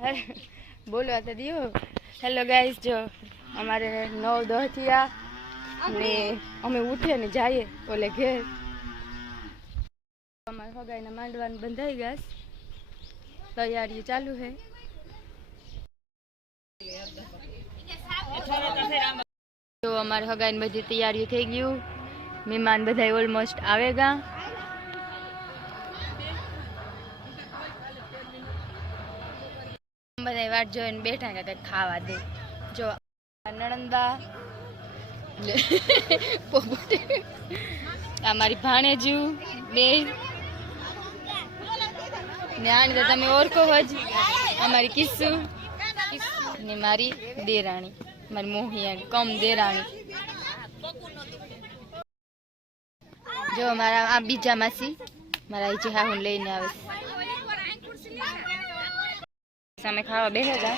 बोलो तो दियो। हेलो गाइस, जो हमारे 9-10 थिया ने अमे उठे ने जाइए ओले घेर। हमारे हगाई ना मांडवान बंधाई गैस, तैयारी चालू है। तो हमारे हगाई में बधी तैयारी थी गयु। मेहमान बधाई ऑलमोस्ट आवेगा। बधाई वाट जोईने बैठा के कई खावा दे। जो नणंदा हमारी भाणेजू बे न्याणी तो तमे ओळखो होज। हमारी किस्सू ने मारी देराणी, मारी मोहिया कम देराणी। जो हमारा आ बीजा मासी मारा जी हाहू लईने आवे सामे खावा बेहेगा।